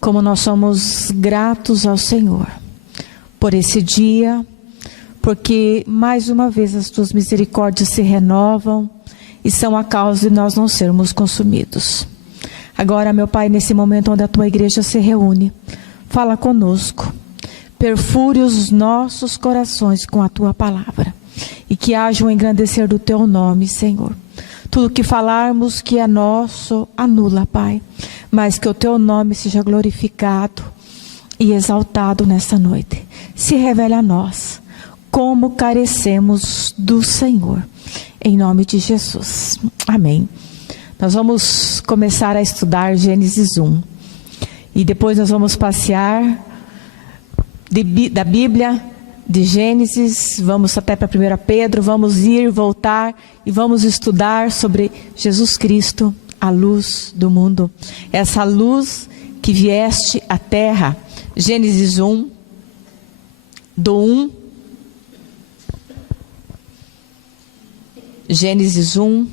Como nós somos gratos ao Senhor por esse dia, porque mais uma vez as tuas misericórdias se renovam e são a causa de nós não sermos consumidos. Agora, meu Pai, nesse momento onde a tua igreja se reúne, fala conosco, perfure os nossos corações com a tua palavra e que haja um engrandecer do teu nome, Senhor. Tudo que falarmos que é nosso, anula, Pai, mas que o teu nome seja glorificado e exaltado nessa noite. Se revele a nós como carecemos do Senhor, em nome de Jesus. Amém. Nós vamos começar a estudar Gênesis 1 e depois nós vamos passear da Bíblia, de Gênesis, vamos até para 1 Pedro, vamos ir, voltar e vamos estudar sobre Jesus Cristo, a luz do mundo. Essa luz que vieste à terra. Gênesis 1, do 1. Gênesis 1.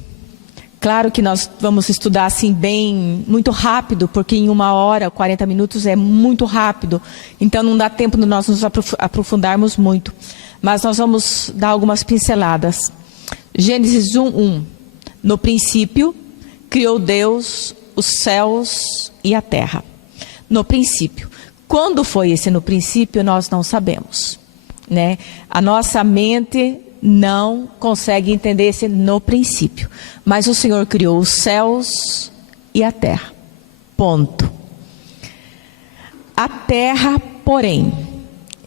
Claro que nós vamos estudar assim bem, muito rápido, porque em 1 hora, 40 minutos é muito rápido. Então não dá tempo de nós nos aprofundarmos muito. Mas nós vamos dar algumas pinceladas. Gênesis 1, 1. No princípio, criou Deus os céus e a terra. No princípio. Quando foi esse no princípio, nós não sabemos, né? A nossa mente não consegue entender esse no princípio. Mas o Senhor criou os céus e a terra. Ponto. A terra, porém,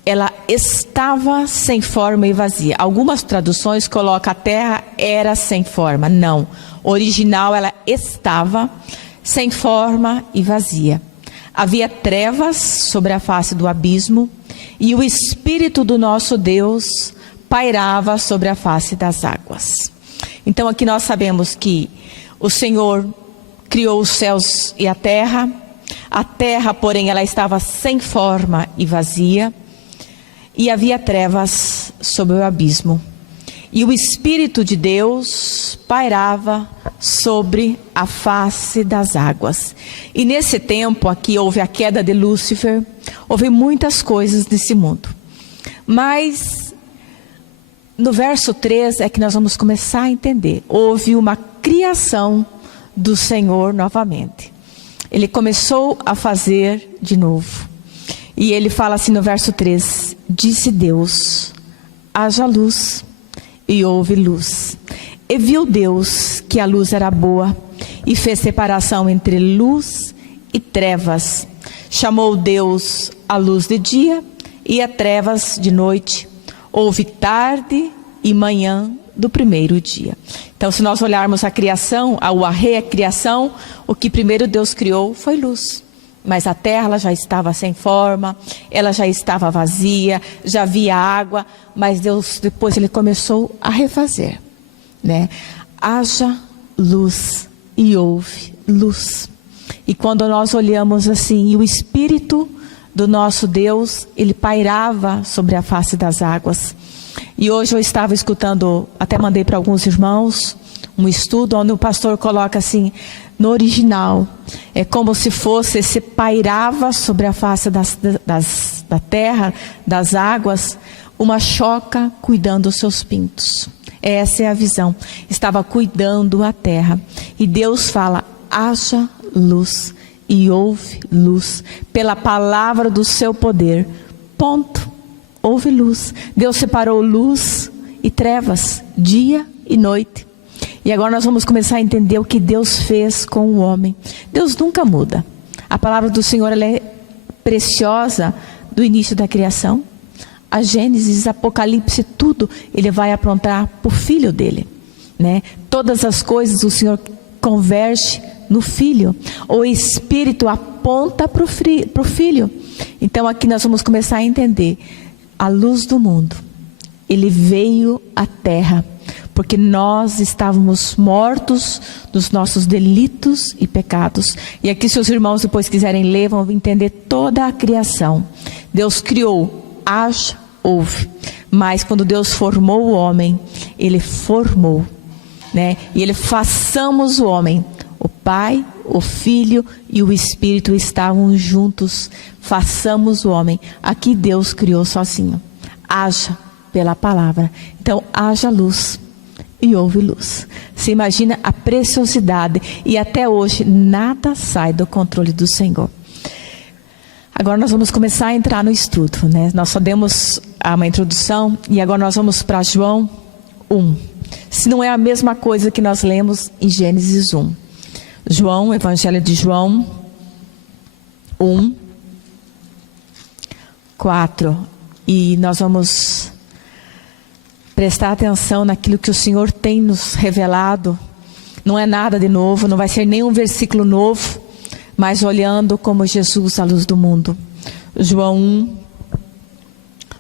ela estava sem forma e vazia. Algumas traduções colocam a terra era sem forma. Não. Original, ela estava sem forma e vazia. Havia trevas sobre a face do abismo e o Espírito do nosso Deus pairava sobre a face das águas. Então aqui nós sabemos que o Senhor criou os céus e a terra, porém, ela estava sem forma e vazia, e havia trevas sobre o abismo. E o Espírito de Deus pairava sobre a face das águas. E nesse tempo aqui houve a queda de Lúcifer, houve muitas coisas nesse mundo. Mas no verso 3 é que nós vamos começar a entender. Houve uma criação do Senhor novamente. Ele começou a fazer de novo. E ele fala assim no verso 3. Disse Deus, haja luz, e houve luz. E viu Deus que a luz era boa, e fez separação entre luz e trevas. Chamou Deus a luz de dia, e a trevas de noite. Houve tarde e manhã do primeiro dia. Então, se nós olharmos a criação, a recriação, o que primeiro Deus criou foi luz. Mas a terra ela já estava sem forma, ela já estava vazia, já havia água, mas Deus depois ele começou a refazer, né? Haja luz e houve luz. E quando nós olhamos assim, e o Espírito do nosso Deus, ele pairava sobre a face das águas. E hoje eu estava escutando, até mandei para alguns irmãos, um estudo onde o pastor coloca assim, no original, é como se fosse, se pairava sobre a face da terra, das águas, uma choca cuidando dos seus pintos. Essa é a visão. Estava cuidando a terra. E Deus fala, haja luz. E houve luz, pela palavra do seu poder. Ponto. Houve luz. Deus separou luz e trevas, dia e noite. E agora nós vamos começar a entender o que Deus fez com o homem. Deus nunca muda. A palavra do Senhor ela é preciosa do início da criação. A Gênesis, Apocalipse, tudo Ele vai aprontar para o Filho dele, né? Todas as coisas o Senhor converge no Filho. O Espírito aponta para o Filho. Então aqui nós vamos começar a entender. A luz do mundo, Ele veio à terra, porque nós estávamos mortos dos nossos delitos e pecados. E aqui se os irmãos depois quiserem ler, vão entender toda a criação. Deus criou, haja, houve. Mas quando Deus formou o homem, Ele formou, né? E Ele façamos o homem, o pai, o Filho e o Espírito estavam juntos. Façamos o homem. Aqui Deus criou sozinho. Haja pela palavra. Então, haja luz e houve luz. Você imagina a preciosidade. E até hoje, nada sai do controle do Senhor. Agora nós vamos começar a entrar no estudo, né? Nós só demos uma introdução e agora nós vamos para João 1. Se não é a mesma coisa que nós lemos em Gênesis 1. João, Evangelho de João 1, 4. E nós vamos prestar atenção naquilo que o Senhor tem nos revelado. Não é nada de novo, não vai ser nenhum versículo novo, mas olhando como Jesus, a luz do mundo. João 1,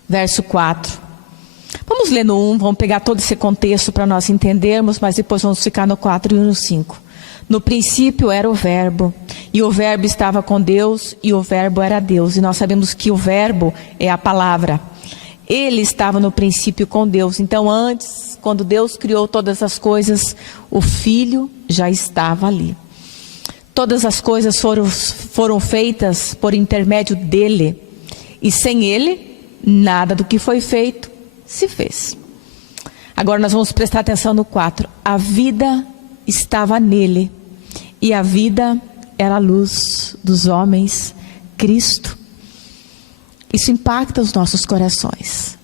verso 4. Vamos ler no 1, vamos pegar todo esse contexto para nós entendermos, mas depois vamos ficar no 4 e no 5. No princípio era o Verbo, e o Verbo estava com Deus, e o Verbo era Deus. E nós sabemos que o Verbo é a palavra. Ele estava no princípio com Deus. Então antes, quando Deus criou todas as coisas, o Filho já estava ali. Todas as coisas foram feitas por intermédio dele. E sem ele, nada do que foi feito se fez. Agora nós vamos prestar atenção no 4. A vida estava nele. E a vida era a luz dos homens, Cristo. Isso impacta os nossos corações.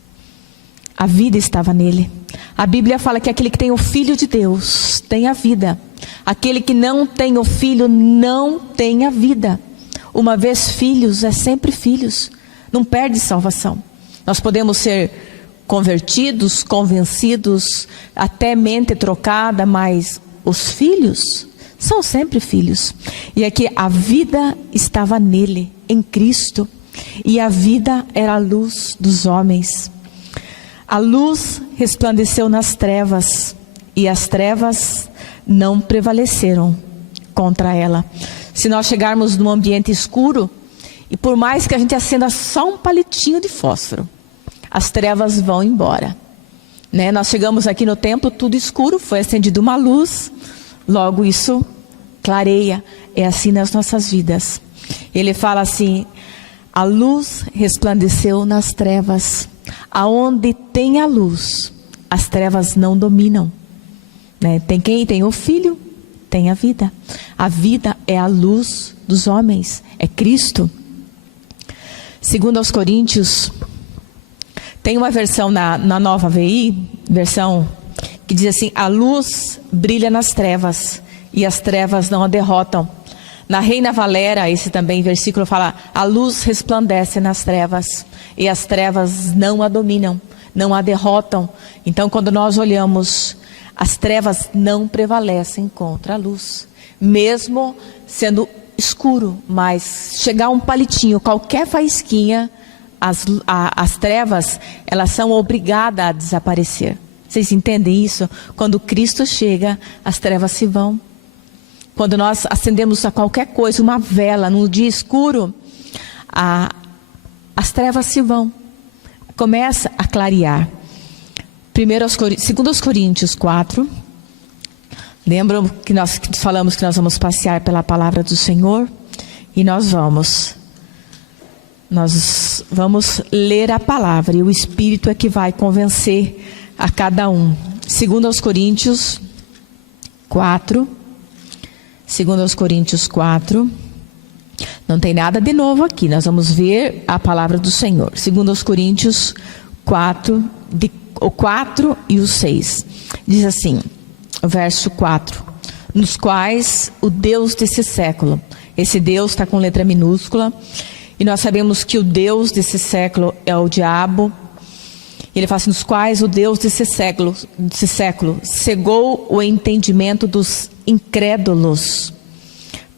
A vida estava nele. A Bíblia fala que aquele que tem o Filho de Deus tem a vida. Aquele que não tem o Filho não tem a vida. Uma vez filhos, é sempre filhos. Não perde salvação. Nós podemos ser convertidos, convencidos, até mente trocada, mas os filhos são sempre filhos. E aqui a vida estava nele, em Cristo. E a vida era a luz dos homens. A luz resplandeceu nas trevas, e as trevas não prevaleceram contra ela. Se nós chegarmos num ambiente escuro, e por mais que a gente acenda só um palitinho de fósforo, as trevas vão embora, né? Nós chegamos aqui no templo, tudo escuro, foi acendida uma luz, logo isso clareia. É assim nas nossas vidas. Ele fala assim: a luz resplandeceu nas trevas. Aonde tem a luz, as trevas não dominam, né? Tem quem tem o Filho, tem a vida. A vida é a luz dos homens, é Cristo. Segundo aos Coríntios, tem uma versão na Nova VI, versão que diz assim: a luz brilha nas trevas e as trevas não a derrotam. Na Reina Valera, esse também versículo fala: a luz resplandece nas trevas e as trevas não a dominam, não a derrotam. Então quando nós olhamos, as trevas não prevalecem contra a luz, mesmo sendo escuro. Mas chegar um palitinho, qualquer faísquinha, as trevas, elas são obrigadas a desaparecer. Vocês entendem isso? Quando Cristo chega, as trevas se vão. Quando nós acendemos a qualquer coisa, uma vela, num dia escuro, as trevas se vão. Começa a clarear. 2 Coríntios 4. Lembram que nós falamos que nós vamos passear pela palavra do Senhor? E nós vamos ler a palavra. E o Espírito é que vai convencer a cada um. 2 Coríntios 4. 2 Coríntios 4, não tem nada de novo aqui, nós vamos ver a palavra do Senhor. 2 Coríntios 4, o 4 e o 6, diz assim, verso 4, nos quais o Deus desse século, esse Deus está com letra minúscula, e nós sabemos que o Deus desse século é o diabo. Ele fala assim: nos quais o Deus desse século cegou o entendimento dos incrédulos,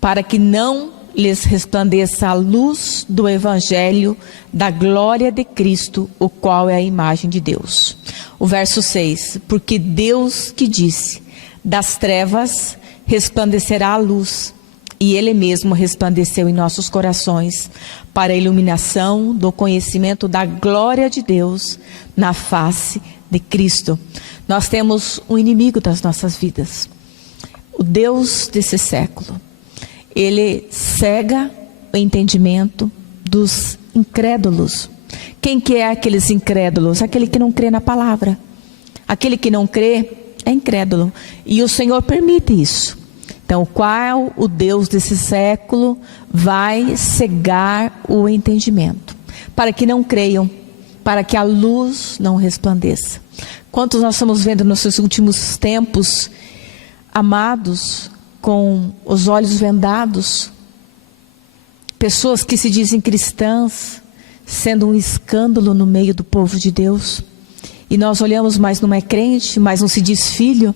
para que não lhes resplandeça a luz do Evangelho da glória de Cristo, o qual é a imagem de Deus. O verso 6, porque Deus que disse, das trevas resplandecerá a luz, e Ele mesmo resplandeceu em nossos corações, para a iluminação do conhecimento da glória de Deus na face de Cristo. Nós temos um inimigo das nossas vidas, o Deus desse século. ele cega o entendimento dos incrédulos. Quem que é aqueles incrédulos? Aquele que não crê na palavra. Aquele que não crê é incrédulo. E o Senhor permite isso. Então, qual o Deus desse século vai cegar o entendimento? Para que não creiam, para que a luz não resplandeça. Quantos nós estamos vendo nos últimos tempos, amados, com os olhos vendados, pessoas que se dizem cristãs, sendo um escândalo no meio do povo de Deus. E nós olhamos, mas não é crente, mas não se diz filho,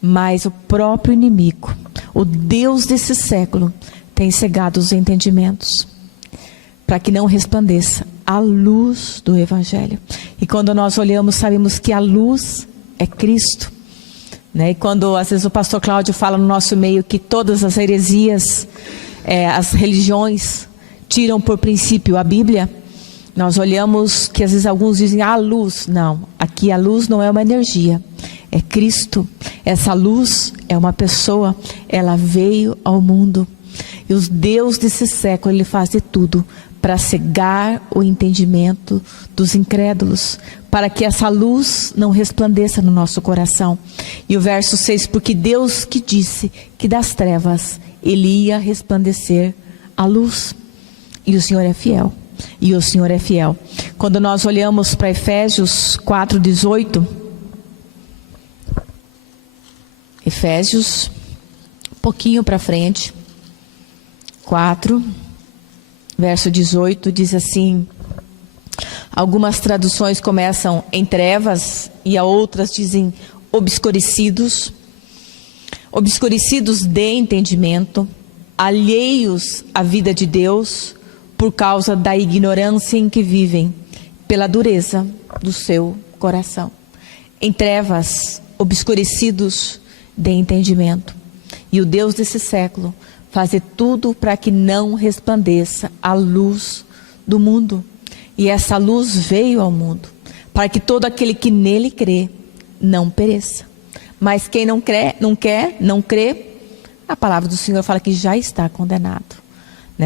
mas o próprio inimigo, o Deus desse século, tem cegado os entendimentos, para que não resplandeça a luz do Evangelho. E quando nós olhamos, sabemos que a luz é Cristo, né? E quando às vezes o pastor Cláudio fala no nosso meio que todas as heresias, as religiões tiram por princípio a Bíblia, nós olhamos que às vezes alguns dizem a luz. Não, aqui a luz não é uma energia, é Cristo. Essa luz é uma pessoa, ela veio ao mundo. E o Deus desse século, ele faz de tudo para cegar o entendimento dos incrédulos, para que essa luz não resplandeça no nosso coração. E o verso 6, porque Deus que disse que das trevas ele ia resplandecer a luz. E o Senhor é fiel. E o Senhor é fiel. Quando nós olhamos para Efésios 4:18, Efésios, um pouquinho para frente, 4, verso 18, diz assim: algumas traduções começam em trevas e a outras dizem obscurecidos, obscurecidos de entendimento, alheios à vida de Deus, por causa da ignorância em que vivem, pela dureza do seu coração. Em trevas, obscurecidos de entendimento. E o Deus desse século faz de tudo para que não resplandeça a luz do mundo. E essa luz veio ao mundo, para que todo aquele que nele crê, não pereça. Mas quem não crê, não crê, a palavra do Senhor fala que já está condenado.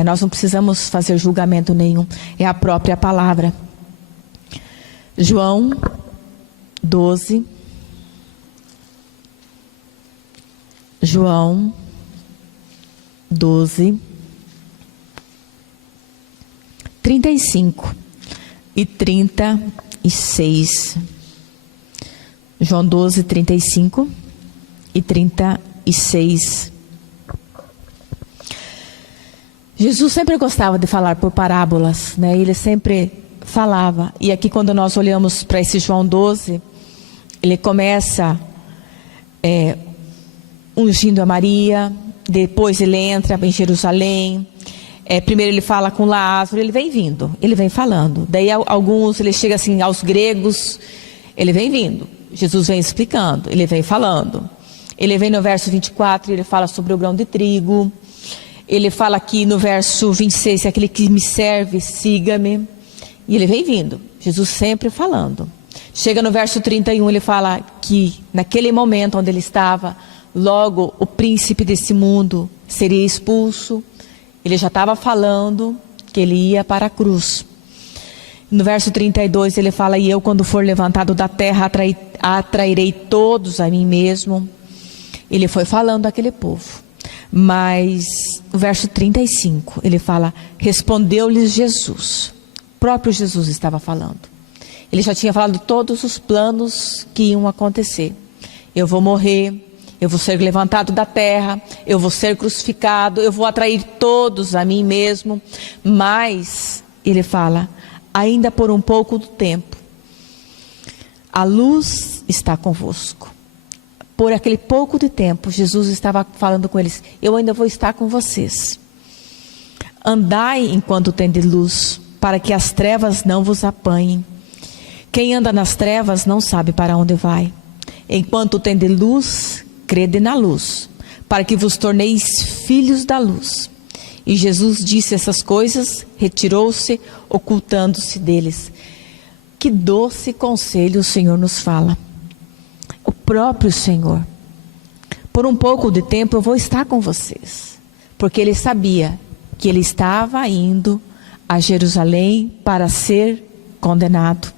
Nós não precisamos fazer julgamento nenhum, é a própria palavra. João 12. João 12, 35 e 36. João 12, 35 e 36. Jesus sempre gostava de falar por parábolas, né? Ele sempre falava. E aqui quando nós olhamos para esse João 12, ele começa ungindo a Maria, depois ele entra em Jerusalém, primeiro ele fala com Lázaro, ele vem vindo, ele vem falando. Daí alguns, ele chega assim aos gregos, ele vem vindo, Jesus vem explicando, ele vem falando. Ele vem no verso 24, ele fala sobre o grão de trigo. Ele fala aqui no verso 26, aquele que me serve, siga-me. E ele vem vindo, Jesus sempre falando. Chega no verso 31, ele fala que naquele momento onde ele estava, logo o príncipe desse mundo seria expulso. Ele já estava falando que ele ia para a cruz. No verso 32 ele fala: e eu quando for levantado da terra atrairei todos a mim mesmo. Ele foi falando àquele povo. Mas o verso 35 ele fala: respondeu-lhes Jesus. O próprio Jesus estava falando. Ele já tinha falado todos os planos que iam acontecer. Eu vou morrer, eu vou ser levantado da terra, eu vou ser crucificado, eu vou atrair todos a mim mesmo. Mas ele fala: ainda por um pouco do tempo, a luz está convosco. Por aquele pouco de tempo, Jesus estava falando com eles: eu ainda vou estar com vocês. Andai enquanto tendes luz, para que as trevas não vos apanhem. Quem anda nas trevas não sabe para onde vai. Enquanto tendes luz, crede na luz, para que vos torneis filhos da luz. E Jesus disse essas coisas, retirou-se, ocultando-se deles. Que doce conselho o Senhor nos fala. O próprio Senhor: por um pouco de tempo eu vou estar com vocês, porque ele sabia que ele estava indo a Jerusalém para ser condenado.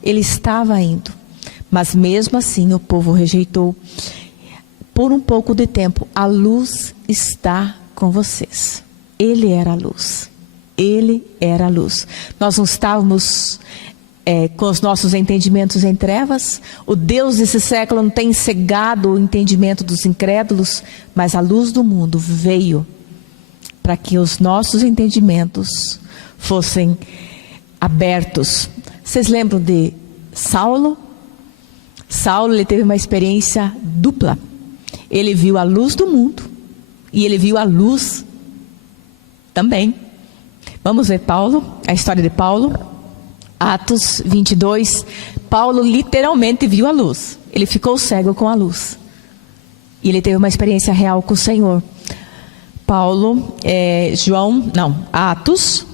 Ele estava indo, mas mesmo assim o povo rejeitou. Por um pouco de tempo, a luz está com vocês. Ele era a luz. Ele era a luz. Nós não estávamos com os nossos entendimentos em trevas. O Deus desse século não tem cegado o entendimento dos incrédulos, mas a luz do mundo veio para que os nossos entendimentos fossem abertos. Vocês lembram de Saulo? Saulo, ele teve uma experiência dupla. Ele viu a luz do mundo e ele viu a luz também. Vamos ver Paulo, a história de Paulo. Atos 22. Paulo literalmente viu a luz. Ele ficou cego com a luz. E ele teve uma experiência real com o Senhor. Paulo, Atos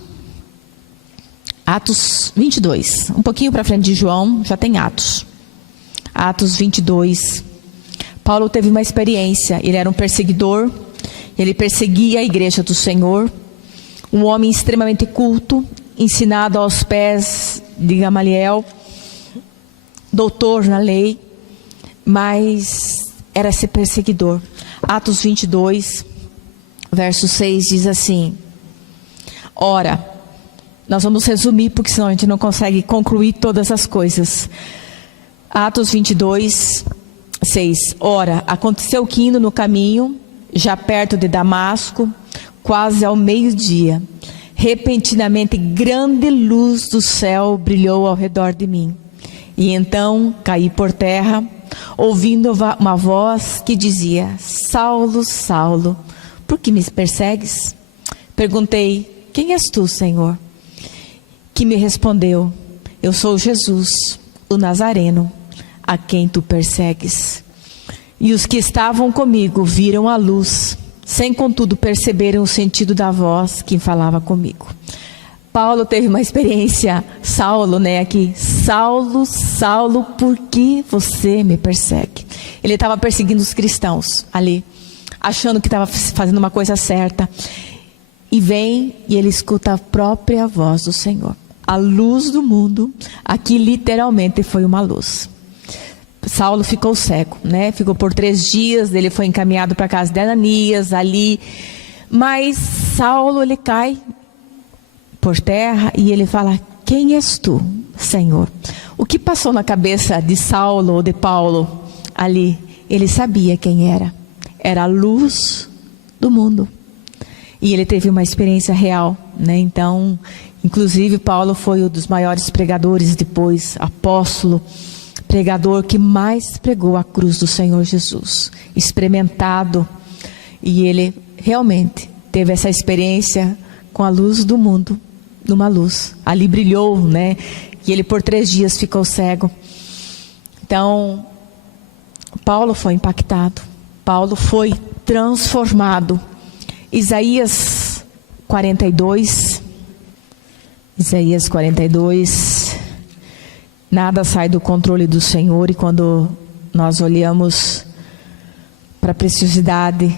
22. Um pouquinho para frente de João, já tem Atos. Atos 22. Paulo teve uma experiência. Ele era um perseguidor. Ele perseguia a igreja do Senhor. Um homem extremamente culto, ensinado aos pés de Gamaliel, doutor na lei, mas era esse perseguidor. Atos 22, verso 6 diz assim: ora, nós vamos resumir porque senão a gente não consegue concluir todas as coisas. Atos 22, 6. Ora, aconteceu que indo no caminho, já perto de Damasco, quase ao meio-dia, repentinamente grande luz do céu brilhou ao redor de mim. E então caí por terra, ouvindo uma voz que dizia: Saulo, Saulo, por que me persegues? Perguntei: quem és tu, Senhor? Que me respondeu: eu sou Jesus, o Nazareno, a quem tu persegues. E os que estavam comigo viram a luz, sem contudo perceberem o sentido da voz que falava comigo. Paulo teve uma experiência, Saulo, aqui. Saulo, Saulo, por que você me persegue? Ele estava perseguindo os cristãos ali, achando que estava fazendo uma coisa certa. E vem e ele escuta a própria voz do Senhor. A luz do mundo, aqui literalmente foi uma luz. Saulo ficou cego, ficou por 3 dias, ele foi encaminhado para a casa de Ananias, ali. Mas Saulo, ele cai por terra e ele fala: quem és tu, Senhor? O que passou na cabeça de Saulo ou de Paulo ali? Ele sabia quem era. Era a luz do mundo. E ele teve uma experiência real, Então, inclusive Paulo foi um dos maiores pregadores depois, apóstolo, pregador que mais pregou a cruz do Senhor Jesus, experimentado, e ele realmente teve essa experiência com a luz do mundo, numa luz, ali brilhou, e ele por 3 dias ficou cego. Então, Paulo foi impactado, Paulo foi transformado. Isaías 42, nada sai do controle do Senhor, e quando nós olhamos para a preciosidade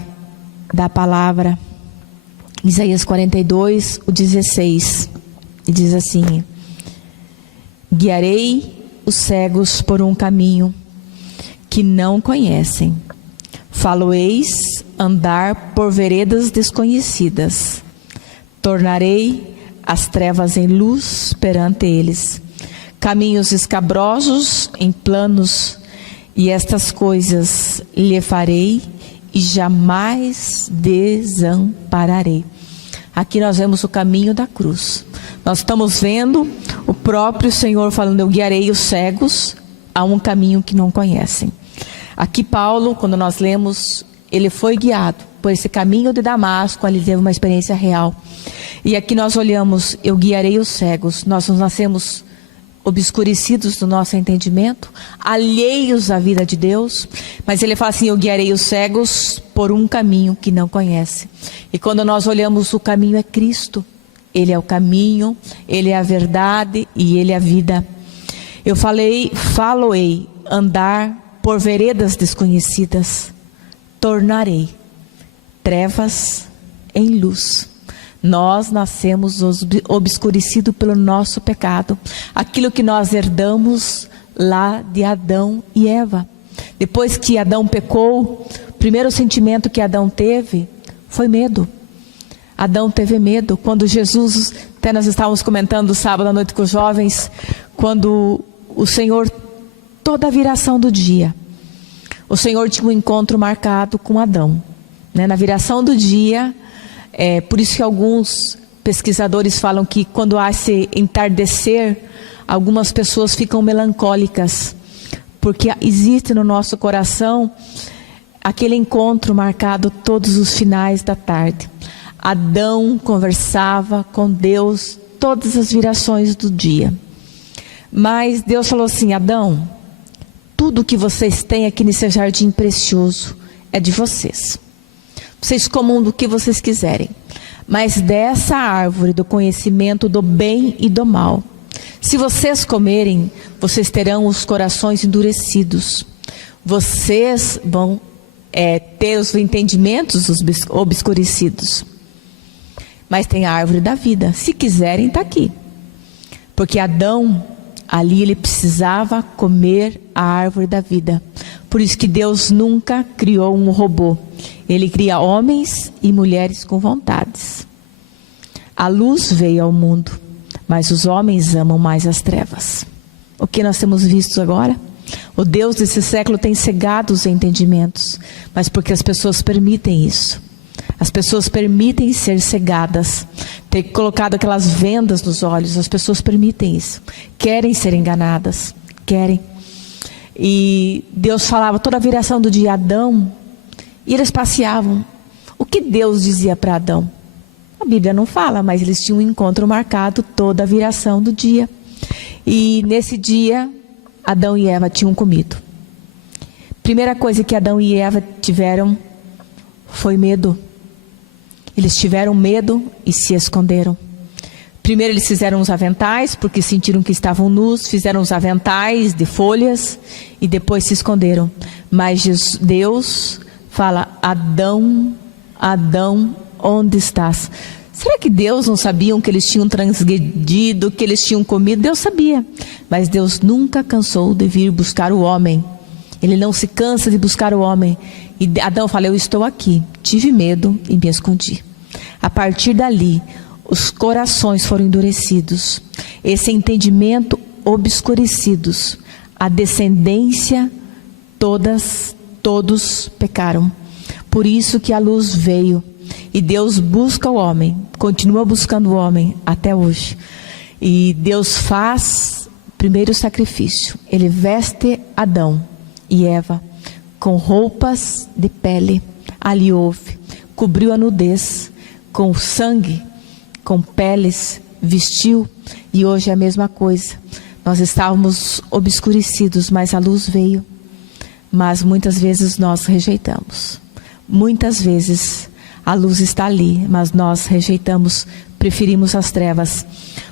da palavra, Isaías 42, o 16, diz assim: guiarei os cegos por um caminho que não conhecem, falo-eis andar por veredas desconhecidas, tornarei as trevas em luz perante eles, caminhos escabrosos em planos, e estas coisas lhe farei e jamais desampararei. Aqui nós vemos o caminho da cruz. Nós estamos vendo o próprio Senhor falando: eu guiarei os cegos a um caminho que não conhecem. Aqui Paulo, quando nós lemos, ele foi guiado por esse caminho de Damasco, ele teve uma experiência real. E aqui nós olhamos: eu guiarei os cegos. Nós nos nascemos obscurecidos do nosso entendimento, alheios à vida de Deus, mas ele fala assim: eu guiarei os cegos por um caminho que não conhece. E quando nós olhamos, o caminho é Cristo. Ele é o caminho, Ele é a verdade e Ele é a vida. Eu falo-ei andar por veredas desconhecidas, tornarei trevas em luz. Nós nascemos obscurecidos pelo nosso pecado. Aquilo que nós herdamos lá de Adão e Eva. Depois que Adão pecou, o primeiro sentimento que Adão teve foi medo. Adão teve medo. Quando Jesus, até nós estávamos comentando sábado à noite com os jovens, quando o Senhor, toda a viração do dia, o Senhor tinha um encontro marcado com Adão. Na viração do dia, por isso que alguns pesquisadores falam que quando há esse entardecer, algumas pessoas ficam melancólicas, porque existe no nosso coração aquele encontro marcado todos os finais da tarde. Adão conversava com Deus todas as virações do dia. Mas Deus falou assim: Adão, tudo que vocês têm aqui nesse jardim precioso é de vocês. Vocês comam do que vocês quiserem. Mas dessa árvore do conhecimento do bem e do mal, se vocês comerem, vocês terão os corações endurecidos. Vocês vão ter os entendimentos obscurecidos. Mas tem a árvore da vida. Se quiserem, está aqui. Porque Adão, ali ele precisava comer a árvore da vida. Por isso que Deus nunca criou um robô. Ele cria homens e mulheres com vontades. A luz veio ao mundo, mas os homens amam mais as trevas. O que nós temos visto agora? O Deus desse século tem cegado os entendimentos, mas porque as pessoas permitem isso. As pessoas permitem ser cegadas, ter colocado aquelas vendas nos olhos. As pessoas permitem isso, querem ser enganadas, querem. E Deus falava toda a viração do dia, Adão, e eles passeavam. O que Deus dizia para Adão? A Bíblia não fala, mas eles tinham um encontro marcado toda a viração do dia. E nesse dia, Adão e Eva tinham comido. Primeira coisa que Adão e Eva tiveram foi medo. Eles tiveram medo e se esconderam. Primeiro eles fizeram os aventais, porque sentiram que estavam nus, fizeram os aventais de folhas e depois se esconderam. Mas Deus fala, Adão, Adão, onde estás? Será que Deus não sabia que eles tinham transgredido, que eles tinham comido? Deus sabia, mas Deus nunca cansou de vir buscar o homem. Ele não se cansa de buscar o homem. E Adão fala, eu estou aqui, tive medo e me escondi. A partir dali, os corações foram endurecidos, esse entendimento obscurecidos, a descendência, todos pecaram. Por isso que a luz veio, e Deus busca o homem, continua buscando o homem até hoje. E Deus faz primeiro o sacrifício, Ele veste Adão e Eva com roupas de pele, ali houve, cobriu a nudez, com sangue, com peles, vestiu, e hoje é a mesma coisa. Nós estávamos obscurecidos, mas a luz veio. Mas muitas vezes nós rejeitamos. Muitas vezes a luz está ali, mas nós rejeitamos, preferimos as trevas.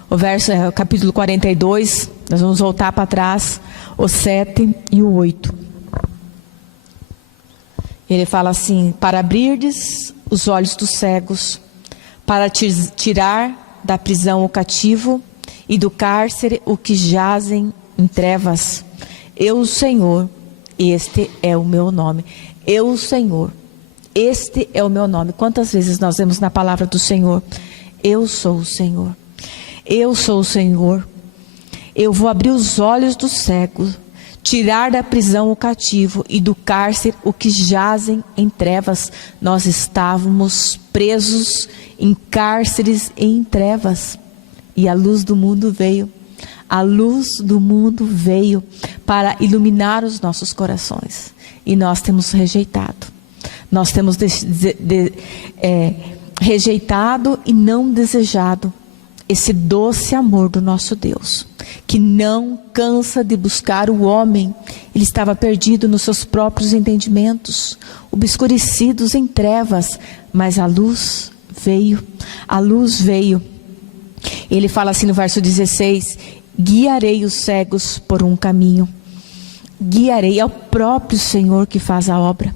O verso é o capítulo 42, nós vamos voltar para trás, o 7 e o 8. Ele fala assim, para abrirdes os olhos dos cegos, para tirar da prisão o cativo e do cárcere o que jazem em trevas. Eu, o Senhor, este é o meu nome. Eu, o Senhor, este é o meu nome. Quantas vezes nós vemos na palavra do Senhor? Eu sou o Senhor. Eu sou o Senhor. Eu vou abrir os olhos dos cegos, tirar da prisão o cativo e do cárcere o que jazem em trevas. Nós estávamos presos em cárceres e em trevas. E a luz do mundo veio. A luz do mundo veio para iluminar os nossos corações. E nós temos rejeitado. Nós temos rejeitado e não desejado esse doce amor do nosso Deus, que não cansa de buscar o homem. Ele estava perdido nos seus próprios entendimentos, obscurecidos em trevas, mas a luz veio. A luz veio. Ele fala assim no verso 16, guiarei os cegos por um caminho. Guiarei, é o próprio Senhor que faz a obra.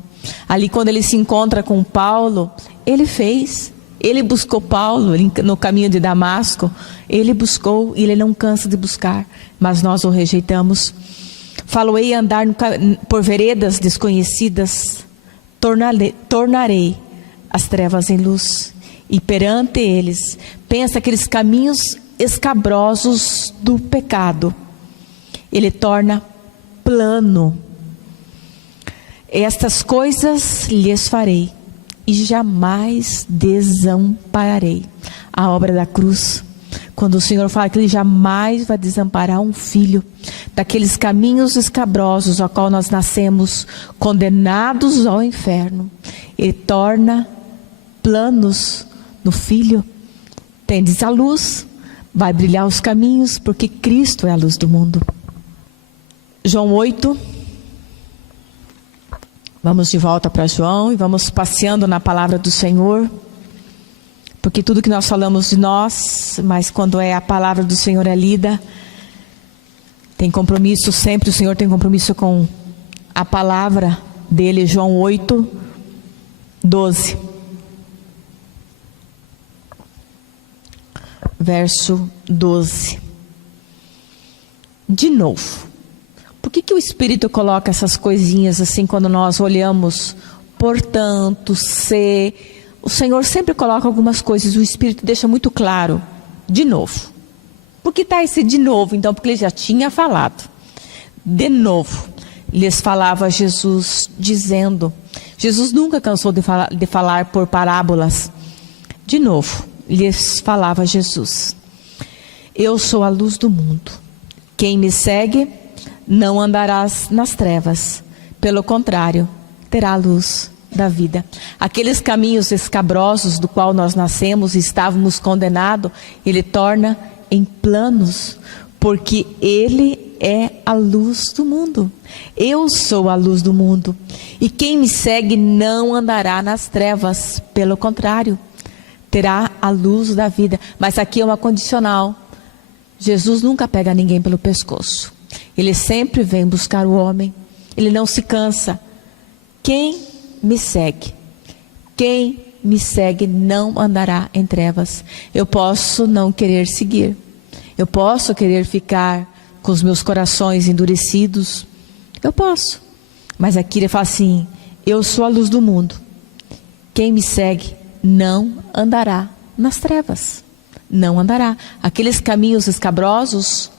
Ali quando ele se encontra com Paulo, ele fez. Ele buscou Paulo no caminho de Damasco. Ele buscou e ele não cansa de buscar, mas nós o rejeitamos. Falo-ei andar por veredas desconhecidas, tornarei as trevas em luz. E perante eles, pensa aqueles caminhos escabrosos do pecado. Ele torna plano. Estas coisas lhes farei e jamais desampararei. A obra da cruz. Quando o Senhor fala que Ele jamais vai desamparar um filho daqueles caminhos escabrosos ao qual nós nascemos, condenados ao inferno, Ele torna planos no Filho. Tendes a luz, vai brilhar os caminhos, porque Cristo é a luz do mundo. João 8. Vamos de volta para João e vamos passeando na palavra do Senhor. Porque tudo que nós falamos de nós, mas quando é a palavra do Senhor é lida, tem compromisso sempre, o Senhor tem compromisso com a palavra dele. João 8, 12. Verso 12. De novo. Por que o Espírito coloca essas coisinhas assim quando nós olhamos? Portanto, se... O Senhor sempre coloca algumas coisas, o Espírito deixa muito claro. De novo. Por que está esse de novo? Então, porque Ele já tinha falado. De novo, lhes falava Jesus, dizendo... Jesus nunca cansou de falar por parábolas. De novo, lhes falava Jesus. Eu sou a luz do mundo. Quem me segue não andará nas trevas. Pelo contrário, terá a luz da vida. Aqueles caminhos escabrosos do qual nós nascemos e estávamos condenados, Ele torna em planos, porque Ele é a luz do mundo. Eu sou a luz do mundo. E quem me segue não andará nas trevas, pelo contrário, terá a luz da vida. Mas aqui é uma condicional. Jesus nunca pega ninguém pelo pescoço. Ele sempre vem buscar o homem. Ele não se cansa. Quem me segue não andará em trevas. Eu posso não querer seguir. Eu posso querer ficar com os meus corações endurecidos. Eu posso. Mas aqui ele fala assim: eu sou a luz do mundo. Quem me segue não andará nas trevas. Não andará. Aqueles caminhos escabrosos,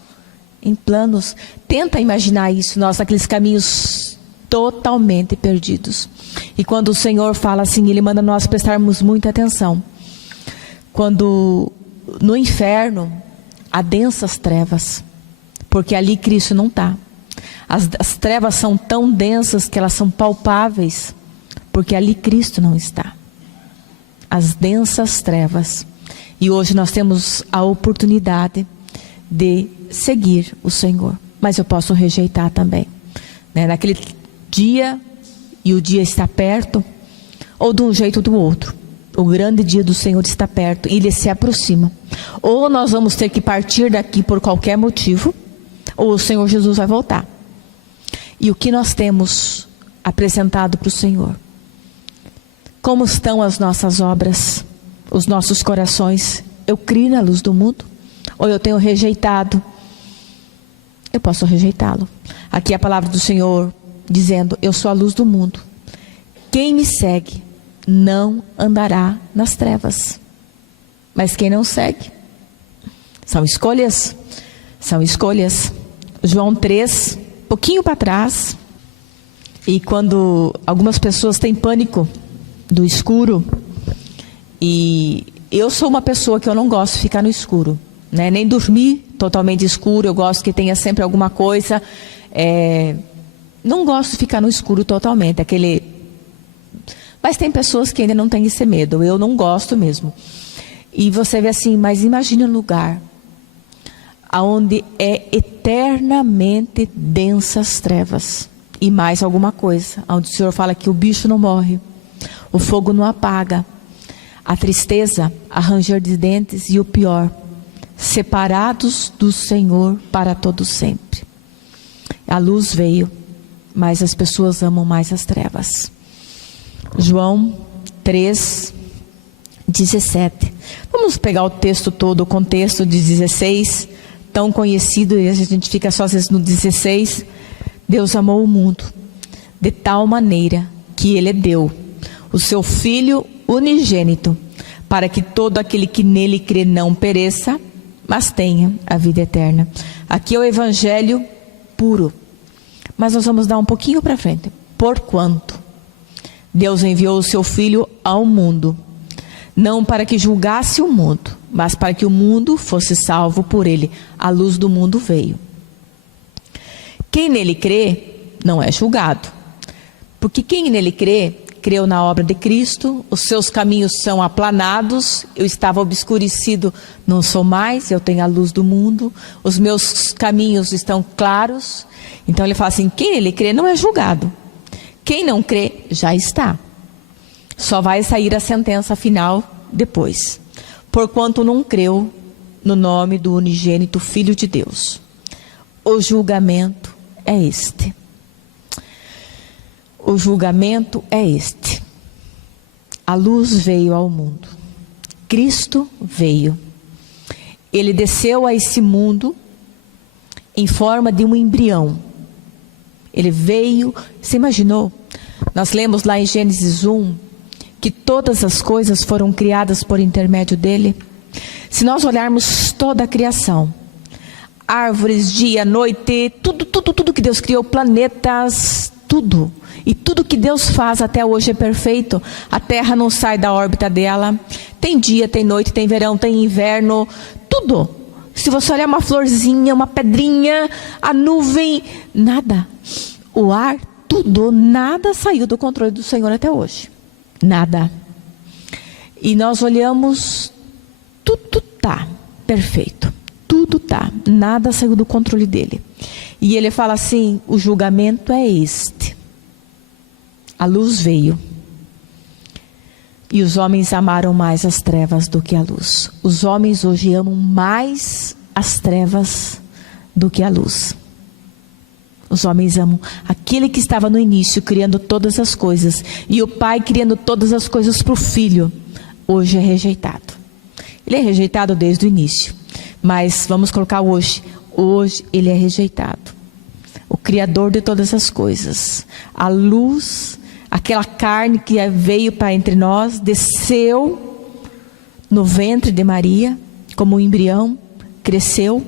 em planos. Tenta imaginar isso, nós naqueles caminhos totalmente perdidos. E quando o Senhor fala assim, Ele manda nós prestarmos muita atenção. Quando no inferno há densas trevas, porque ali Cristo não está. As trevas são tão densas que elas são palpáveis, porque ali Cristo não está. As densas trevas. E hoje nós temos a oportunidade de seguir o Senhor. Mas eu posso rejeitar também. Naquele dia, e o dia está perto, ou de um jeito ou do outro. O grande dia do Senhor está perto e Ele se aproxima. Ou nós vamos ter que partir daqui por qualquer motivo, ou o Senhor Jesus vai voltar. E o que nós temos apresentado para o Senhor? Como estão as nossas obras, os nossos corações? Eu crio na luz do mundo? Ou eu tenho rejeitado? Eu posso rejeitá-lo. Aqui é a palavra do Senhor dizendo: eu sou a luz do mundo. Quem me segue não andará nas trevas. Mas quem não segue? São escolhas. São escolhas. João 3, pouquinho para trás. E quando algumas pessoas têm pânico do escuro, e eu sou uma pessoa que eu não gosto de ficar no escuro, nem dormir totalmente escuro. Eu gosto que tenha sempre alguma coisa. Não gosto de ficar no escuro totalmente. Mas tem pessoas que ainda não têm esse medo. Eu não gosto mesmo. E você vê assim, mas imagine um lugar onde é eternamente densas trevas. E mais alguma coisa, onde o Senhor fala que o bicho não morre, o fogo não apaga, a tristeza, a ranger de dentes, e o pior, separados do Senhor para todo sempre. A luz veio, mas as pessoas amam mais as trevas. João 3, 17. Vamos pegar o texto todo, o contexto de 16, tão conhecido, e a gente fica só às vezes no 16. Deus amou o mundo de tal maneira que Ele deu o seu Filho unigênito, para que todo aquele que nele crê não pereça, mas tenha a vida eterna. Aqui é o evangelho puro, mas nós vamos dar um pouquinho para frente. Porquanto Deus enviou o seu Filho ao mundo, não para que julgasse o mundo, mas para que o mundo fosse salvo por ele. A luz do mundo veio. Quem nele crê não é julgado, porque quem nele crê, creu na obra de Cristo, os seus caminhos são aplanados, eu estava obscurecido, não sou mais, eu tenho a luz do mundo, os meus caminhos estão claros. Então ele fala assim, quem nele crê não é julgado, quem não crê já está. Só vai sair a sentença final depois. Porquanto não creu no nome do unigênito Filho de Deus. O julgamento é este. O julgamento é este. A luz veio ao mundo. Cristo veio. Ele desceu a esse mundo em forma de um embrião. Ele veio, você imaginou? Nós lemos lá em Gênesis 1, que todas as coisas foram criadas por intermédio dele. Se nós olharmos toda a criação, árvores, dia, noite, tudo que Deus criou, planetas, tudo. E tudo que Deus faz até hoje é perfeito. A terra não sai da órbita dela. Tem dia, tem noite, tem verão, tem inverno, tudo. Se você olhar uma florzinha, uma pedrinha, a nuvem, nada. O ar, tudo, nada saiu do controle do Senhor até hoje. Nada. E nós olhamos, tudo está perfeito. Tudo está, nada saiu do controle dele. E ele fala assim, o julgamento é este. A luz veio. E os homens amaram mais as trevas do que a luz. Os homens hoje amam mais as trevas do que a luz. Os homens amam aquele que estava no início, criando todas as coisas. E o pai criando todas as coisas para o filho. Hoje é rejeitado. Ele é rejeitado desde o início. Mas vamos colocar hoje. Hoje ele é rejeitado. O Criador de todas as coisas. A luz, aquela carne que veio para entre nós, desceu no ventre de Maria, como um embrião, cresceu,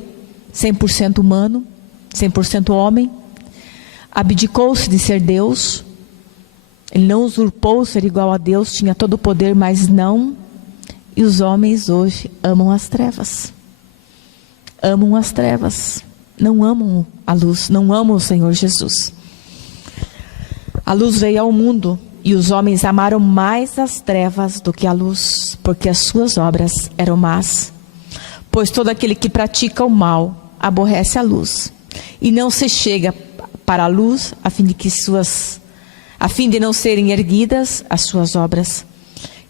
100% humano, 100% homem. Abdicou-se de ser Deus. Ele não usurpou ser igual a Deus, tinha todo o poder, mas não. E os homens hoje amam as trevas. Amam as trevas. Não amam a luz, não amam o Senhor Jesus. A luz veio ao mundo e os homens amaram mais as trevas do que a luz, porque as suas obras eram más. Pois todo aquele que pratica o mal aborrece a luz e não se chega para a luz, a fim de não serem erguidas as suas obras.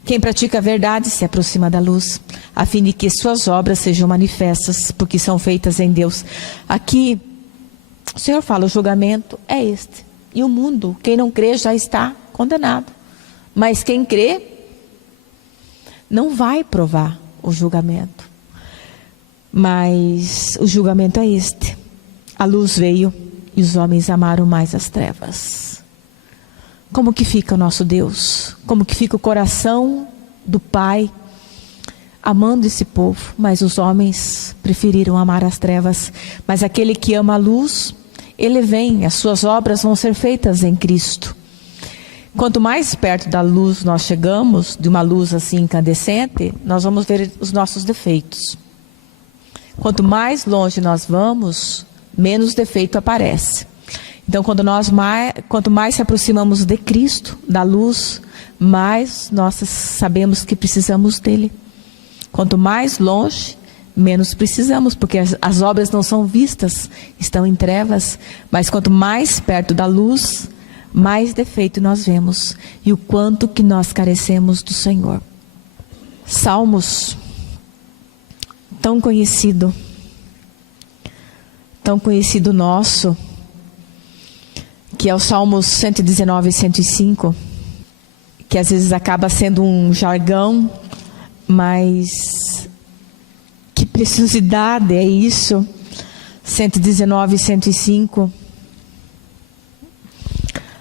Quem pratica a verdade se aproxima da luz, a fim de que suas obras sejam manifestas, porque são feitas em Deus. Aqui, o Senhor fala, o julgamento é este. E o mundo, quem não crê já está condenado. Mas quem crê, não vai provar o julgamento. Mas o julgamento é este. A luz veio e os homens amaram mais as trevas. Como que fica o nosso Deus? Como que fica o coração do Pai amando esse povo? Mas os homens preferiram amar as trevas. Mas aquele que ama a luz, ele vem, as suas obras vão ser feitas em Cristo. Quanto mais perto da luz nós chegamos, de uma luz assim incandescente, nós vamos ver os nossos defeitos. Quanto mais longe nós vamos, menos defeito aparece. Então, quanto mais se aproximamos de Cristo, da luz, mais nós sabemos que precisamos dele. Quanto mais longe, menos precisamos, porque as obras não são vistas, estão em trevas. Mas quanto mais perto da luz, mais defeito nós vemos. E o quanto que nós carecemos do Senhor. Salmos, tão conhecido nosso, que é o Salmos 119 e 105, que às vezes acaba sendo um jargão, Mas que preciosidade é isso? 119 e 105.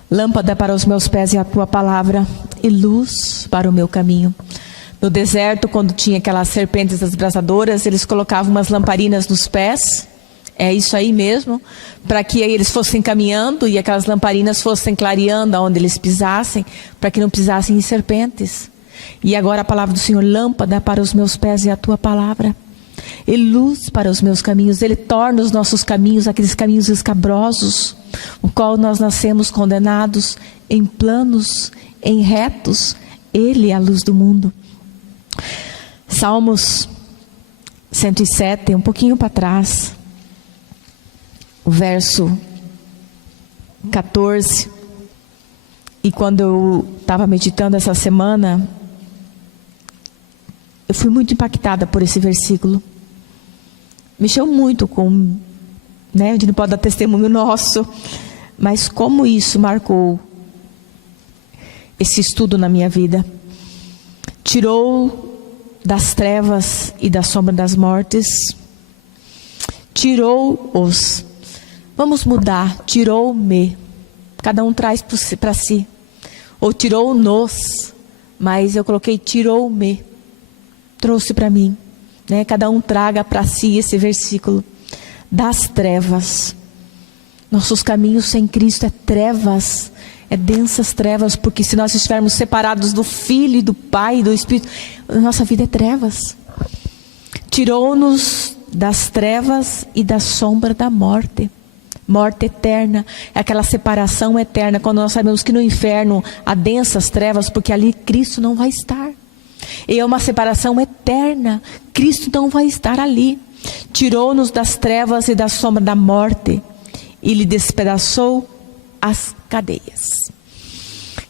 Lâmpada para os meus pés é a tua palavra e luz para o meu caminho. No deserto, quando tinha aquelas serpentes esbrasadoras, eles colocavam umas lamparinas nos pés. É isso aí mesmo, para que eles fossem caminhando e aquelas lamparinas fossem clareando aonde eles pisassem, para que não pisassem em serpentes. E agora a palavra do Senhor, lâmpada para os meus pés é a tua palavra, e luz para os meus caminhos. Ele torna os nossos caminhos, aqueles caminhos escabrosos, o qual nós nascemos condenados, em planos, em retos. Ele é a luz do mundo. Salmos 107, um pouquinho para trás, o verso 14. E quando eu estava meditando essa semana, eu fui muito impactada por esse versículo. Mexeu muito com, a gente não pode dar testemunho nosso, mas como isso marcou esse estudo na minha vida. Tirou das trevas e da sombra das mortes, tirou-os. Vamos mudar, tirou-me. Cada um traz para si. Ou tirou-nos, mas eu coloquei tirou-me. Trouxe para mim. Cada um traga para si esse versículo. Das trevas. Nossos caminhos sem Cristo é trevas. É densas trevas, porque se nós estivermos separados do Filho e do Pai e do Espírito, a nossa vida é trevas. Tirou-nos das trevas e da sombra da morte. Morte eterna, é aquela separação eterna, quando nós sabemos que no inferno há densas trevas, porque ali Cristo não vai estar. E é uma separação eterna, Cristo não vai estar ali. Tirou-nos das trevas e da sombra da morte, e lhe despedaçou as cadeias.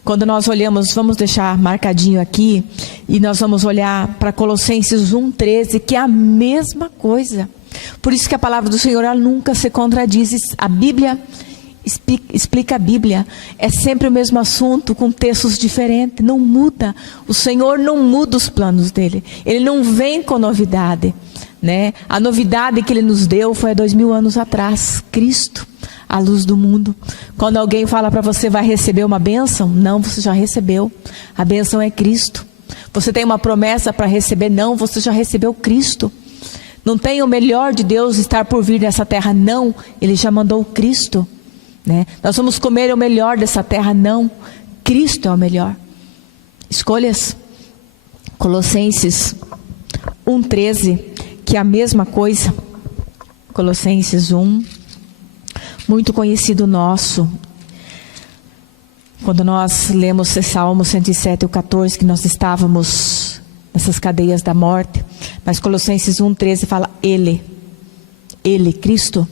Quando nós olhamos, vamos deixar marcadinho aqui, e nós vamos olhar para Colossenses 1:13, que é a mesma coisa. Por isso que a palavra do Senhor, ela nunca se contradiz. A Bíblia explica a Bíblia, é sempre o mesmo assunto com textos diferentes, não muda. O Senhor não muda os planos dele, ele não vem com novidade, A novidade que ele nos deu foi há 2000 anos atrás, Cristo, a luz do mundo. Quando alguém fala para você, vai receber uma bênção, não, você já recebeu, a bênção é Cristo. Você tem uma promessa para receber, não, você já recebeu Cristo. Não tem o melhor de Deus estar por vir nessa terra, não, ele já mandou Cristo. Nós vamos comer o melhor dessa terra, não, Cristo é o melhor. Escolhas. Colossenses 1:13, que é a mesma coisa. Colossenses 1, muito conhecido nosso. Quando nós lemos esse Salmo 107 e o 14, que nós estávamos nessas cadeias da morte, mas Colossenses 1:13 fala Ele, Cristo,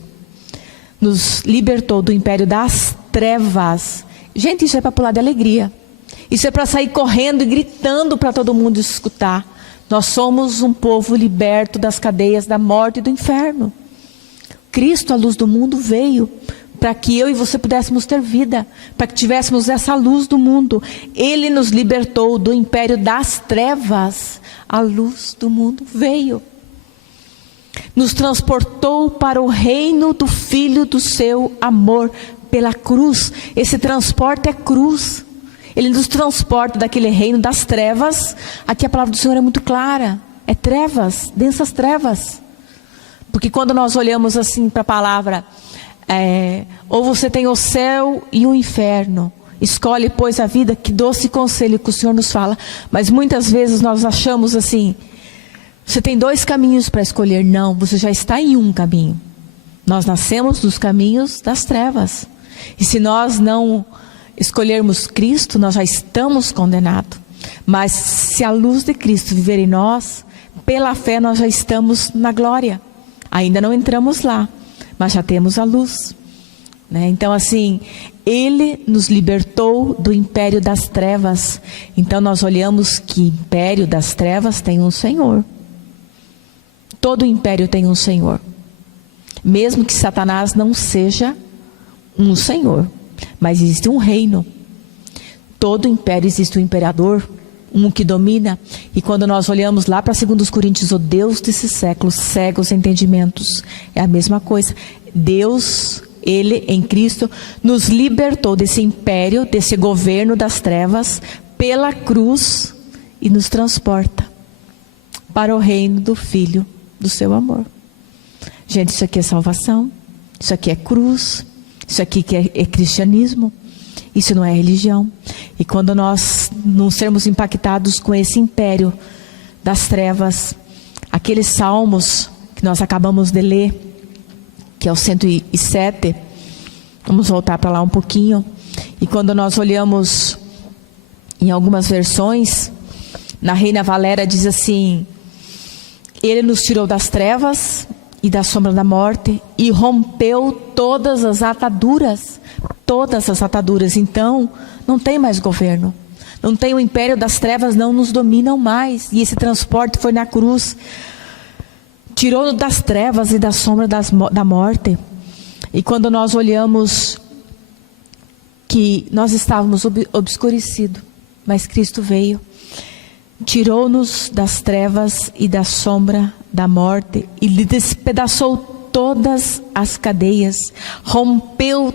nos libertou do império das trevas. Gente, isso é para pular de alegria. Isso é para sair correndo e gritando para todo mundo escutar. Nós somos um povo liberto das cadeias da morte e do inferno. Cristo, a luz do mundo, veio para que eu e você pudéssemos ter vida, para que tivéssemos essa luz do mundo. Ele nos libertou do império das trevas. A luz do mundo veio. Nos transportou para o reino do Filho do seu amor, pela cruz. Esse transporte é cruz. Ele nos transporta daquele reino das trevas. Aqui a palavra do Senhor é muito clara. É trevas, densas trevas. Porque quando nós olhamos assim para a palavra, ou você tem o céu e o inferno. Escolhe, pois, a vida, que doce conselho que o Senhor nos fala. Mas muitas vezes nós achamos assim, você tem 2 caminhos para escolher. Não, você já está em um caminho. Nós nascemos dos caminhos das trevas. E se nós não escolhermos Cristo, nós já estamos condenados. Mas se a luz de Cristo viver em nós, pela fé nós já estamos na glória. Ainda não entramos lá, mas já temos a luz. Então assim, Ele nos libertou do império das trevas. Então nós olhamos que império das trevas tem um Senhor. Todo império tem um Senhor. Mesmo que Satanás não seja um Senhor, mas existe um reino. Todo império existe um imperador, um que domina. E quando nós olhamos lá para 2 Coríntios, o Deus desse século cega os entendimentos. É a mesma coisa. Deus, Ele em Cristo, nos libertou desse império, desse governo das trevas, pela cruz, e nos transporta para o reino do Filho do seu amor. Gente, isso aqui é salvação, isso aqui é cruz, isso aqui que é cristianismo, isso não é religião. E quando nós não sermos impactados com esse império das trevas, aqueles salmos que nós acabamos de ler, que é o 107, vamos voltar para lá um pouquinho, e quando nós olhamos em algumas versões, na Reina Valera diz assim: Ele nos tirou das trevas e da sombra da morte e rompeu todas as ataduras. Todas as ataduras. Então, não tem mais governo. Não tem o império das trevas, não nos dominam mais. E esse transporte foi na cruz. Tirou-nos das trevas e da sombra da morte. E quando nós olhamos que nós estávamos obscurecidos, mas Cristo veio, tirou-nos das trevas e da sombra da morte e lhe despedaçou todas as cadeias, rompeu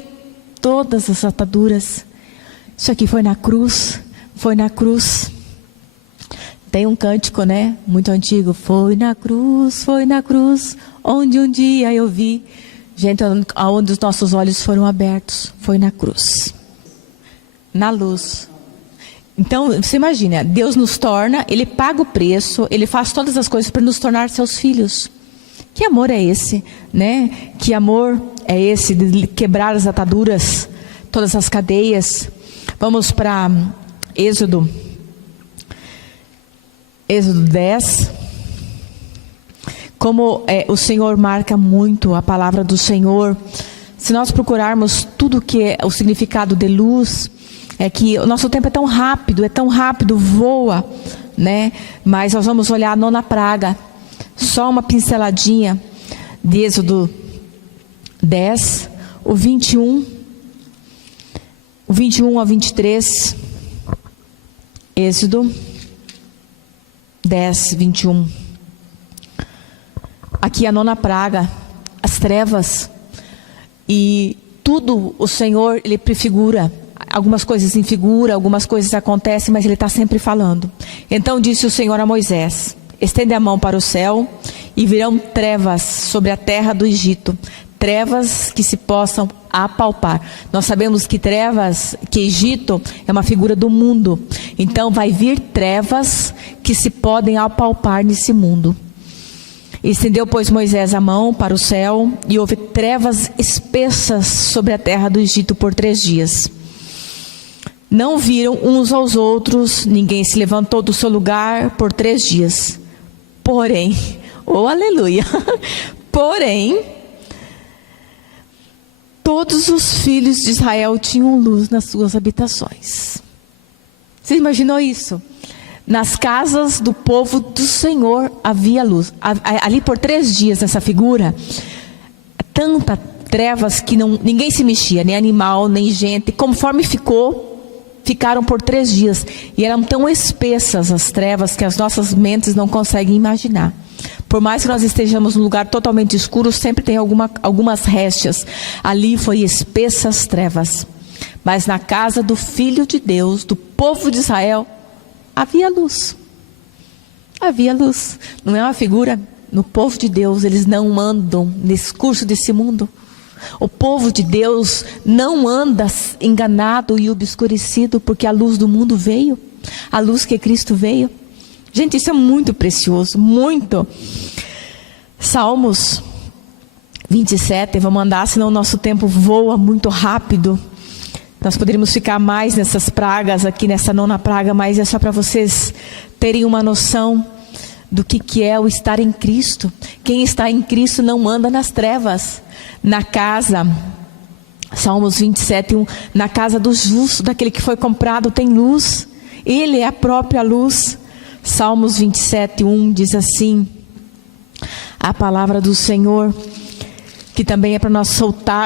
todas as ataduras. Isso aqui foi na cruz, foi na cruz. Tem um cântico, né, muito antigo: foi na cruz, onde um dia eu vi. Gente, aonde os nossos olhos foram abertos, foi na cruz, na luz. Então, você imagina, Deus nos torna, Ele paga o preço, Ele faz todas as coisas para nos tornar seus filhos. Que amor é esse, né? Que amor é esse de quebrar as ataduras, todas as cadeias? Vamos para Êxodo 10. Como o Senhor marca muito a palavra do Senhor. Se nós procurarmos tudo que é o significado de luz, é que o nosso tempo é tão rápido, voa, né? Mas nós vamos olhar a 9ª praga, só uma pinceladinha de Êxodo 10, o 21 a 23, Êxodo 10, 21. Aqui a 9ª praga, as trevas, e tudo o Senhor, Ele prefigura. Algumas coisas em figura, algumas coisas acontecem, mas Ele está sempre falando. Então disse o Senhor a Moisés: estende a mão para o céu e virão trevas sobre a terra do Egito, trevas que se possam apalpar. Nós sabemos que Egito é uma figura do mundo. Então vai vir trevas que se podem apalpar nesse mundo. Estendeu, pois, Moisés a mão para o céu e houve trevas espessas sobre a terra do Egito por 3 dias. Não viram uns aos outros, ninguém se levantou do seu lugar por 3 dias. Porém, oh aleluia, porém, todos os filhos de Israel tinham luz nas suas habitações. Você imaginou isso? Nas casas do povo do Senhor havia luz. Ali por 3 dias, nessa figura, tanta trevas que ninguém se mexia, nem animal, nem gente. Conforme ficaram por 3 dias. E eram tão espessas as trevas que as nossas mentes não conseguem imaginar. Por mais que nós estejamos num lugar totalmente escuro, sempre tem algumas réstias. Ali foi espessas trevas. Mas na casa do Filho de Deus, do povo de Israel, havia luz. Havia luz. Não é uma figura? No povo de Deus, eles não andam nesse curso desse mundo. O povo de Deus não anda enganado e obscurecido, porque a luz do mundo veio, a luz que Cristo veio. Gente, isso é muito precioso, muito. Salmos 27, vamos andar, senão o nosso tempo voa muito rápido. Nós poderíamos ficar mais nessas pragas aqui, nessa 9ª praga, mas é só para vocês terem uma noção do que é o estar em Cristo. Quem está em Cristo não anda nas trevas. Na casa, Salmos 27, 1, na casa do justo, daquele que foi comprado, tem luz. Ele é a própria luz. Salmos 27, 1 diz assim, a palavra do Senhor, que também é para nós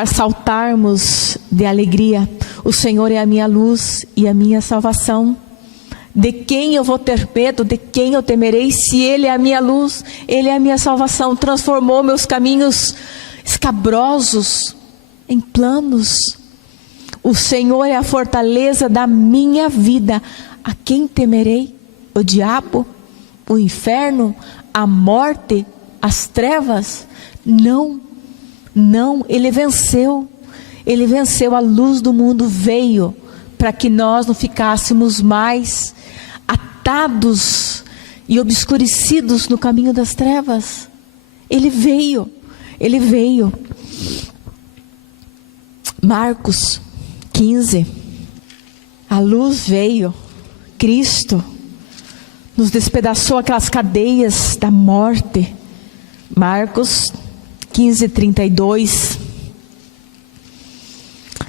saltarmos de alegria. O Senhor é a minha luz e a minha salvação. De quem eu vou ter medo? De quem eu temerei? Se Ele é a minha luz, Ele é a minha salvação. Transformou meus caminhos escabrosos em planos. O Senhor é a fortaleza da minha vida. A quem temerei? O diabo? O inferno? A morte? As trevas? Não, não, Ele venceu. Ele venceu. A luz do mundo veio para que nós não ficássemos mais atados e obscurecidos no caminho das trevas. Ele veio. Ele veio. Marcos 15. A luz veio. Cristo nos despedaçou aquelas cadeias da morte. Marcos 15, 32.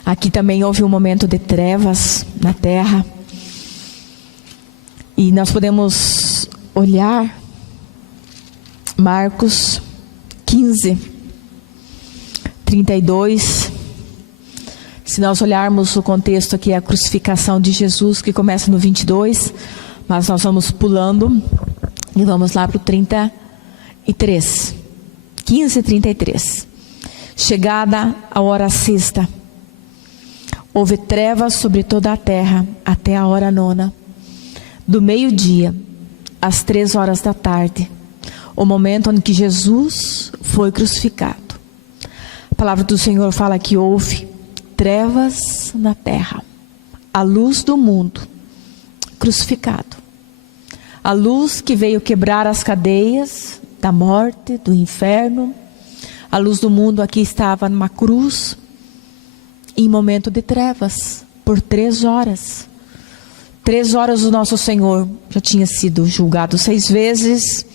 Aqui também houve um momento de trevas na terra. E nós podemos olhar Marcos 15, 32. Se nós olharmos o contexto aqui, é a crucificação de Jesus, que começa no 22. Mas nós vamos pulando e vamos lá para o 33. 15, 33. Chegada a hora sexta, houve trevas sobre toda a terra até a hora nona, do meio-dia às 3 horas da tarde, o momento em que Jesus foi crucificado. A palavra do Senhor fala que houve trevas na terra, a luz do mundo crucificado, a luz que veio quebrar as cadeias da morte, do inferno. A luz do mundo aqui estava numa cruz, em momento de trevas, por 3 horas. 3 horas o nosso Senhor já tinha sido julgado 6 vezes,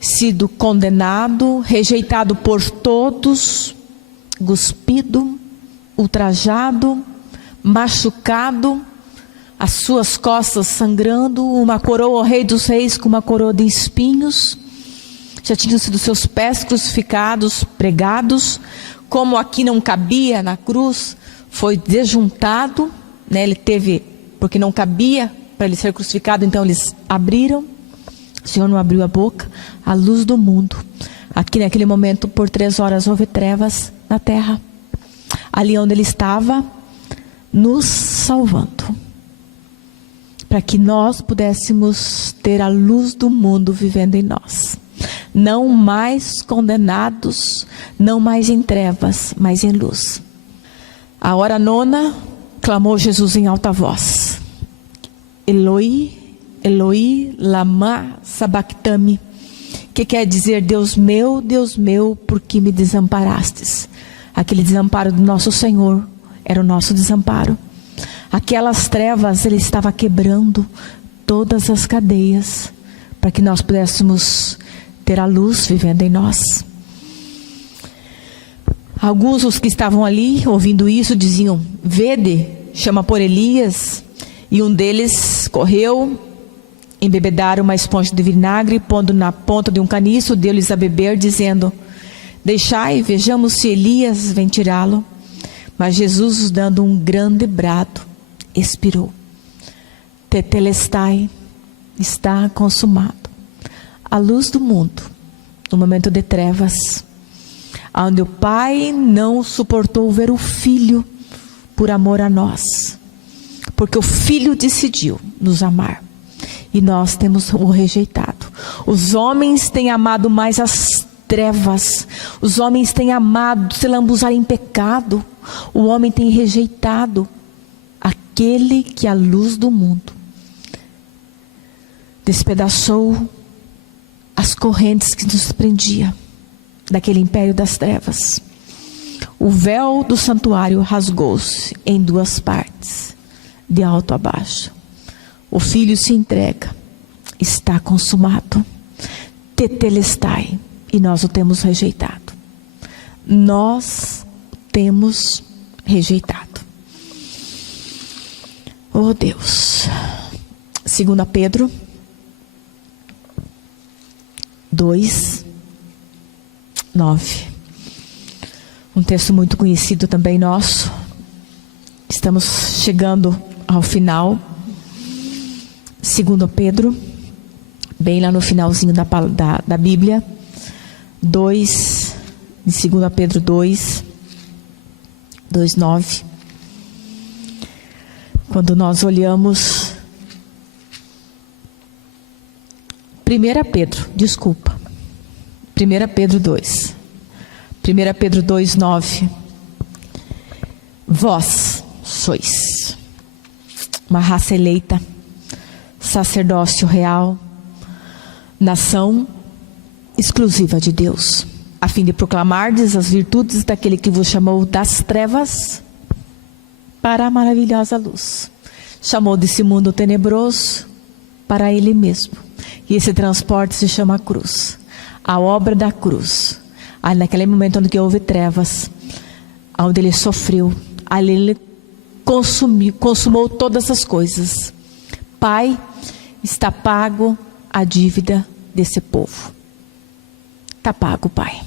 sido condenado, rejeitado por todos, cuspido, ultrajado, machucado, as suas costas sangrando, uma coroa, o Rei dos Reis com uma coroa de espinhos. Já tinham sido seus pés crucificados, pregados. Como aqui não cabia na cruz, foi desjuntado, né? Ele teve, porque não cabia para ele ser crucificado, então eles abriram. O Senhor não abriu a boca. A luz do mundo. Aqui naquele momento, por 3 horas, houve trevas na terra. Ali onde Ele estava, nos salvando. Para que nós pudéssemos ter a luz do mundo vivendo em nós. Não mais condenados, não mais em trevas, mas em luz. A hora nona, clamou Jesus em alta voz: Eloi, Eloi, lama sabachthani, que quer dizer: Deus meu, por que me desamparastes? Aquele desamparo do nosso Senhor era o nosso desamparo. Aquelas trevas, Ele estava quebrando todas as cadeias, para que nós pudéssemos ter a luz vivendo em nós. Alguns dos que estavam ali, ouvindo isso, diziam: vede, chama por Elias. E um deles correu, embebedaram uma esponja de vinagre, pondo na ponta de um caniço, deu-lhes a beber, dizendo: deixai, vejamos se Elias vem tirá-lo. Mas Jesus, dando um grande brado, expirou. Tetelestai, está consumado. A luz do mundo, no momento de trevas, onde o Pai não suportou ver o Filho por amor a nós, porque o Filho decidiu nos amar, e nós temos o rejeitado. Os homens têm amado mais as trevas, os homens têm amado se lambuzar em pecado, o homem tem rejeitado aquele que a luz do mundo despedaçou as correntes que nos prendia daquele império das trevas. O véu do santuário rasgou-se em 2 partes, de alto a baixo. O Filho se entrega, está consumado. Tetelestai, e nós o temos rejeitado. Nós temos rejeitado. Oh Deus. 2 Pedro 2, 9. Um texto muito conhecido também nosso. Estamos chegando ao final. 2 Pedro, bem lá no finalzinho da Bíblia, 2, em 2 Pedro 2, 2:9. Quando nós olhamos 1 Pedro 2:9. Vós sois uma raça eleita, sacerdócio real, nação exclusiva de Deus, a fim de proclamardes as virtudes daquele que vos chamou das trevas para a maravilhosa luz. Chamou desse mundo tenebroso para Ele mesmo. E esse transporte se chama cruz. A obra da cruz. Ali naquele momento onde houve trevas, onde Ele sofreu, ali Ele consumou todas as coisas. Pai, está pago a dívida desse povo. Está pago, Pai.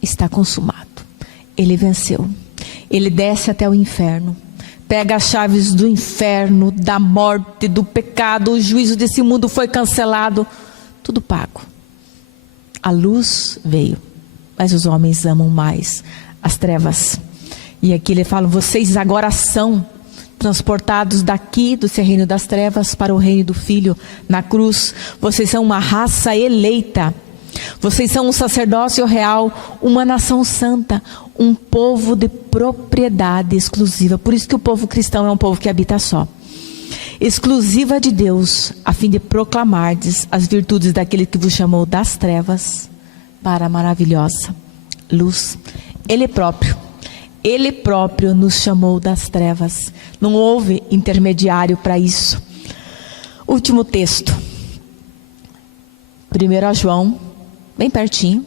Está consumado. Ele venceu. Ele desce até o inferno. Pega as chaves do inferno, da morte, do pecado. O juízo desse mundo foi cancelado. Tudo pago. A luz veio, mas os homens amam mais as trevas. E aqui ele fala: vocês agora são transportados daqui do seu reino das trevas para o reino do Filho na cruz. Vocês são uma raça eleita. Vocês são um sacerdócio real, uma nação santa, um povo de propriedade exclusiva. Por isso que o povo cristão é um povo que habita só. Exclusiva de Deus, a fim de proclamardes as virtudes daquele que vos chamou das trevas para a maravilhosa luz. Ele próprio nos chamou das trevas. Não houve intermediário para isso. Último texto. 1 João, bem pertinho.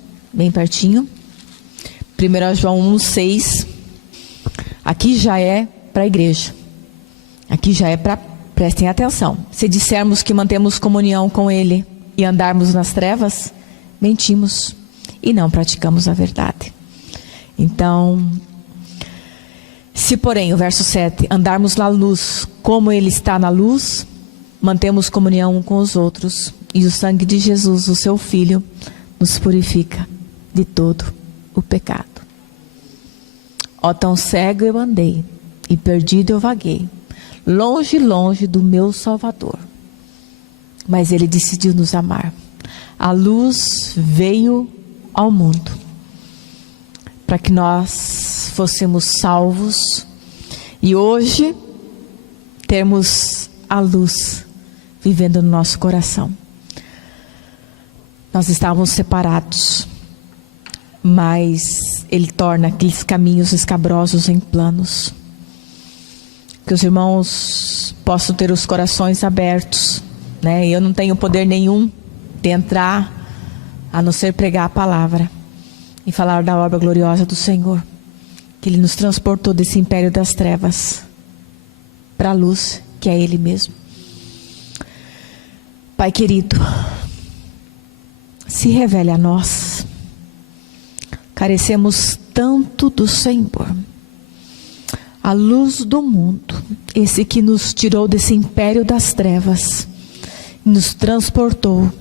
1 João 1:6. Aqui já é para a igreja. Aqui já é para, prestem atenção. Se dissermos que mantemos comunhão com Ele e andarmos nas trevas, mentimos e não praticamos a verdade. Então, se porém, o verso 7, andarmos na luz como Ele está na luz, mantemos comunhão com os outros, e o sangue de Jesus, o seu Filho, nos purifica de todo o pecado. Ó, tão cego eu andei, e perdido eu vaguei, longe do meu Salvador. Mas Ele decidiu nos amar. A luz veio ao mundo, para que nós fôssemos salvos, e hoje temos a luz vivendo no nosso coração. Nós estávamos separados, mas Ele torna aqueles caminhos escabrosos em planos. Que os irmãos possam ter os corações abertos, né? Eu não tenho poder nenhum de entrar, a não ser pregar a palavra e falar da obra gloriosa do Senhor, que Ele nos transportou desse império das trevas para a luz, que é Ele mesmo. Pai querido, se revele a nós. Carecemos tanto do Senhor, a luz do mundo, esse que nos tirou desse império das trevas, nos transportou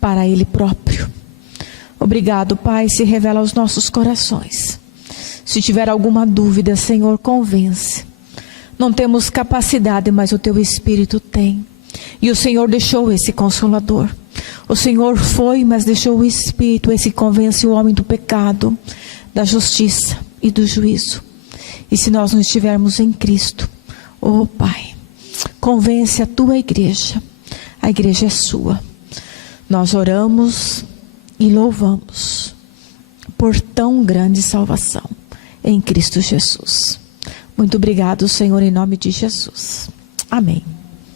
para Ele próprio. Obrigado, Pai, se revela aos nossos corações. Se tiver alguma dúvida, Senhor, convence. Não temos capacidade, mas o Teu Espírito tem. E o Senhor deixou esse Consolador. O Senhor foi, mas deixou o Espírito, esse que convence o homem do pecado, da justiça e do juízo. E se nós não estivermos em Cristo, oh Pai, convence a Tua igreja. A igreja é sua. Nós oramos e louvamos por tão grande salvação em Cristo Jesus. Muito obrigado, Senhor, em nome de Jesus. Amém.